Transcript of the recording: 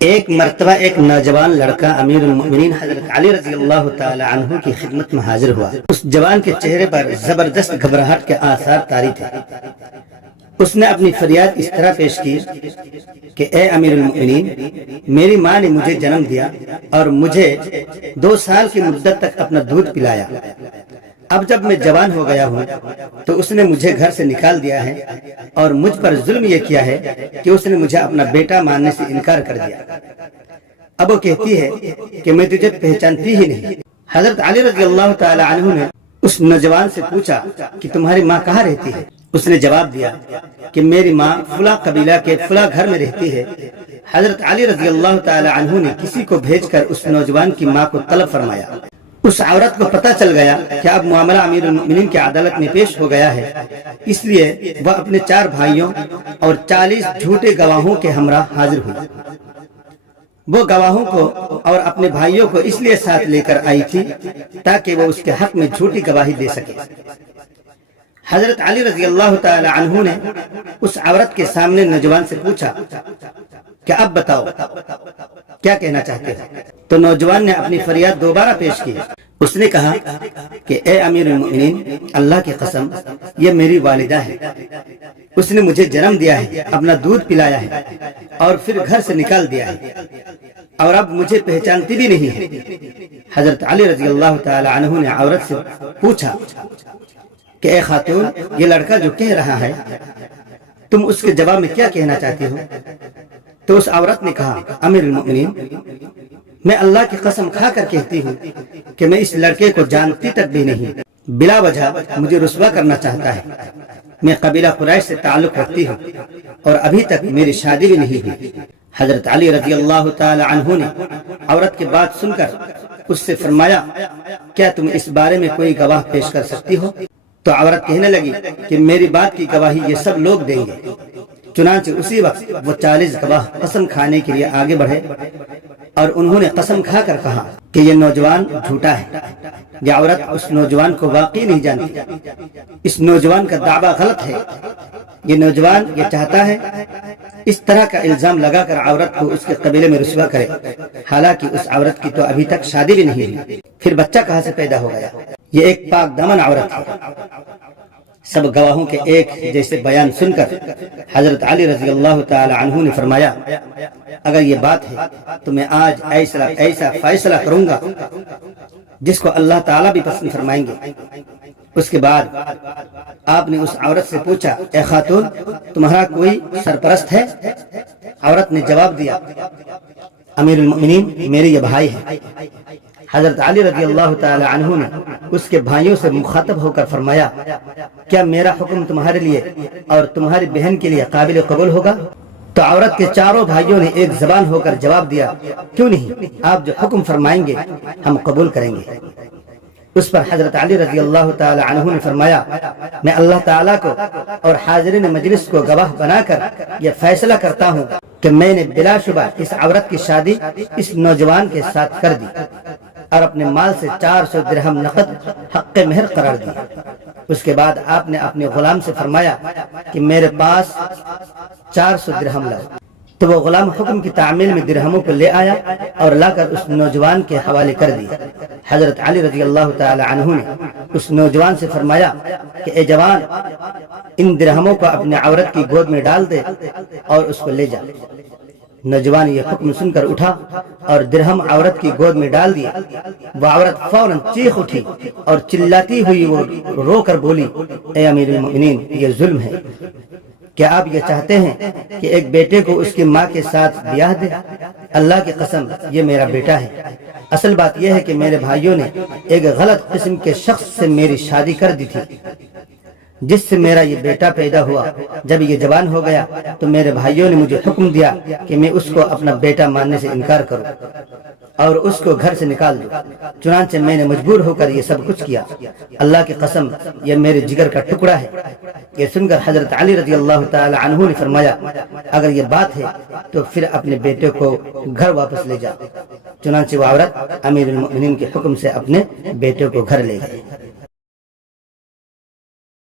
ایک مرتبہ ایک نوجوان لڑکا امیر المؤمنین حضرت علی رضی اللہ تعالی عنہ کی خدمت میں حاضر ہوا۔ اس جوان کے چہرے پر زبردست گھبراہٹ کے آثار طاری تھے۔ اس نے اپنی فریاد اس طرح پیش کی کہ اے امیر المؤمنین، میری ماں نے مجھے جنم دیا اور مجھے 2 سال کی مدت تک اپنا دودھ پلایا۔ اب جب میں جوان ہو گیا ہوں تو اس نے مجھے گھر سے نکال دیا ہے اور مجھ پر ظلم یہ کیا ہے کہ اس نے مجھے اپنا بیٹا ماننے سے انکار کر دیا۔ اب وہ کہتی ہے کہ میں تجھے پہچانتی ہی نہیں۔ حضرت علی رضی اللہ تعالی عنہ نے اس نوجوان سے پوچھا کہ تمہاری ماں کہاں رہتی ہے؟ اس نے جواب دیا کہ میری ماں فلاں قبیلہ کے فلاں گھر میں رہتی ہے۔ حضرت علی رضی اللہ تعالی عنہ نے کسی کو بھیج کر اس نوجوان کی ماں کو طلب فرمایا۔ اس عورت کو پتہ چل گیا کہ اب معاملہ امیر المؤمنین کی عدالت میں پیش ہو گیا ہے، اس لیے وہ اپنے 4 بھائیوں اور 40 جھوٹے گواہوں کے ہمراہ حاضر ہوئی۔ وہ گواہوں کو اور اپنے بھائیوں کو اس لیے ساتھ لے کر آئی تھی تاکہ وہ اس کے حق میں جھوٹی گواہی دے سکے۔ حضرت علی رضی اللہ تعالی عنہ نے اس عورت کے سامنے نوجوان سے پوچھا کہ اب بتاؤ کیا کہنا چاہتے ہو؟ تو نوجوان نے اپنی فریاد دوبارہ پیش کی۔ اس نے کہا کہ اے امیر المؤمنین، اللہ کی قسم یہ میری والدہ ہے، اس نے مجھے جنم دیا ہے، اپنا دودھ پلایا ہے اور پھر گھر سے نکال دیا ہے اور اب مجھے پہچانتی بھی نہیں ہے۔ حضرت علی رضی اللہ تعالی عنہ نے عورت سے پوچھا کہ اے خاتون، یہ لڑکا جو کہہ رہا ہے تم اس کے جواب میں کیا کہنا چاہتی ہو؟ تو اس عورت نے کہا امیر المؤمنین، میں اللہ کی قسم کھا کر کہتی ہوں کہ میں اس لڑکے کو جانتی تک بھی نہیں، بلا وجہ مجھے رسوا کرنا چاہتا ہے۔ میں قبیلہ قریش سے تعلق رکھتی ہوں اور ابھی تک میری شادی بھی نہیں ہوئی۔ حضرت علی رضی اللہ تعالی عنہ نے عورت کی بات سن کر اس سے فرمایا کیا تم اس بارے میں کوئی گواہ پیش کر سکتی ہو؟ تو عورت کہنے لگی کہ میری بات کی گواہی یہ سب لوگ دیں گے۔ چنانچہ اسی وقت وہ 40 گواہ قسم کھانے کے لیے آگے بڑھے اور انہوں نے قسم کھا کر کہا کہ یہ نوجوان جھوٹا ہے۔ یہ عورت اس نوجوان کو واقعی نہیں جانتی، اس نوجوان کا دعویٰ غلط ہے۔ یہ نوجوان یہ چاہتا ہے اس طرح کا الزام لگا کر عورت کو اس کے قبیلے میں رسوا کرے، حالانکہ اس عورت کی تو ابھی تک شادی بھی نہیں ہوئی، پھر بچہ کہاں سے پیدا ہو گیا؟ یہ ایک پاک دامن عورت ہے۔ سب گواہوں کے ایک جیسے بیان سن کر حضرت علی رضی اللہ تعالی عنہ نے فرمایا اگر یہ بات ہے تو میں آج ایسا فیصلہ کروں گا جس کو اللہ تعالیٰ بھی پسند فرمائیں گے۔ اس کے بعد آپ نے اس عورت سے پوچھا اے خاتون، تمہارا کوئی سرپرست ہے؟ عورت نے جواب دیا امیر المؤمنین، میرے یہ بھائی ہیں۔ حضرت علی رضی اللہ تعالی عنہ نے اس کے بھائیوں سے مخاطب ہو کر فرمایا کیا میرا حکم تمہارے لیے اور تمہاری بہن کے لیے قابل قبول ہوگا؟ تو عورت کے 4 بھائیوں نے ایک زبان ہو کر جواب دیا کیوں نہیں، آپ جو حکم فرمائیں گے ہم قبول کریں گے۔ اس پر حضرت علی رضی اللہ تعالی عنہ نے فرمایا میں اللہ تعالیٰ کو اور حاضرین مجلس کو گواہ بنا کر یہ فیصلہ کرتا ہوں کہ میں نے بلا شبہ اس عورت کی شادی اس نوجوان کے ساتھ کر دی اور اپنے مال سے 400 درہم نقد حق مہر قرار دی۔ اس کے بعد آپ نے اپنے غلام سے فرمایا کہ میرے پاس 400 درہم لاؤ۔ تو وہ غلام حکم کی تعمیل میں درہموں کو لے آیا اور لا کر اس نوجوان کے حوالے کر دیا۔ حضرت علی رضی اللہ تعالی عنہ نے اس نوجوان سے فرمایا کہ اے جوان، ان درہموں کو اپنے عورت کی گود میں ڈال دے اور اس کو لے جا۔ نوجوان یہ حکم سن کر اٹھا اور درہم عورت کی گود میں ڈال دیا۔ وہ عورت فوراً چیخ اٹھی اور چلاتی ہوئی وہ رو کر بولی اے امیر المؤمنین، یہ ظلم ہے۔ کیا آپ یہ چاہتے ہیں کہ ایک بیٹے کو اس کی ماں کے ساتھ بیاہ دے؟ اللہ کی قسم یہ میرا بیٹا ہے۔ اصل بات یہ ہے کہ میرے بھائیوں نے ایک غلط قسم کے شخص سے میری شادی کر دی تھی جس سے میرا یہ بیٹا پیدا ہوا۔ جب یہ جوان ہو گیا تو میرے بھائیوں نے مجھے حکم دیا کہ میں اس کو اپنا بیٹا ماننے سے انکار کروں اور اس کو گھر سے نکال دوں۔ چنانچہ میں نے مجبور ہو کر یہ سب کچھ کیا۔ اللہ کی قسم یہ میرے جگر کا ٹکڑا ہے۔ یہ سن کر حضرت علی رضی اللہ تعالی عنہ نے فرمایا اگر یہ بات ہے تو پھر اپنے بیٹے کو گھر واپس لے جا۔ چنانچہ وہ عورت امیر المؤمنین کے حکم سے اپنے بیٹے کو گھر لے گئی۔